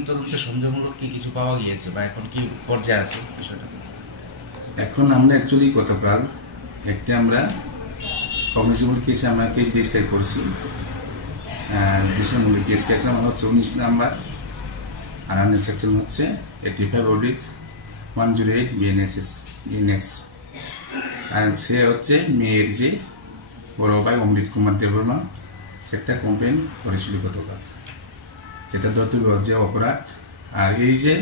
প্রাথমিক তদন্তে সন্দেহমূলক কি কিছু পাওয়া গিয়েছে বা এখন কি পর্যায়ে আছে বিষয়টা? এখন আমরা অ্যাকচুয়ালি গতকাল একটা আমরা কগনিজেবল কেসে আমরা কেস রেজিস্টার করেছি। বিচারমূলক কেস নাম্বার হচ্ছে 19 নাম্বার, আর আন্ডার সেকশন হচ্ছে 85/108 বিএনএস। আর সে হচ্ছে মেয়ের যে বড় ভাই অমৃত কুমার দেববর্মা, সে একটা কমপ্লেন করেছিল গতকাল, যেটা ধর্তব্য যে অপরাধ। আর এই যে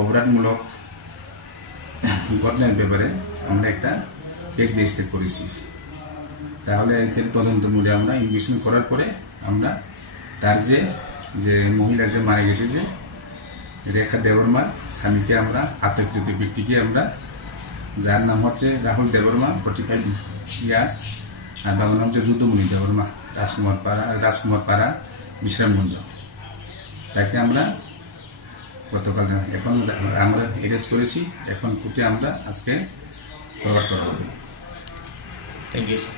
অপরাধমূলক ঘটনার ব্যাপারে আমরা একটা কেস রেজিস্টার করেছি। তাহলে তদন্তমূলে আমরা ইনভেস্টিগেশন করার পরে আমরা তার যে মহিলা যে মারা গেছে, যে রেখা দেববর্মার স্বামীকে আমরা আতঙ্কিত ব্যক্তিকে আমরা, যার নাম হচ্ছে রাহুল দেববর্মা 45 ইয়ার্স, আর বাবার নাম হচ্ছে যুদ্ধমণি দেববর্মা, রাজকুমার পাড়া বিশ্রামগঞ্জ, তাকে আমরা গতকাল এখন আমরা অ্যারেস্ট করেছি। এখন কোর্টে আমরা আজকে ফরওয়ার্ড করা হবে। Thank you sir.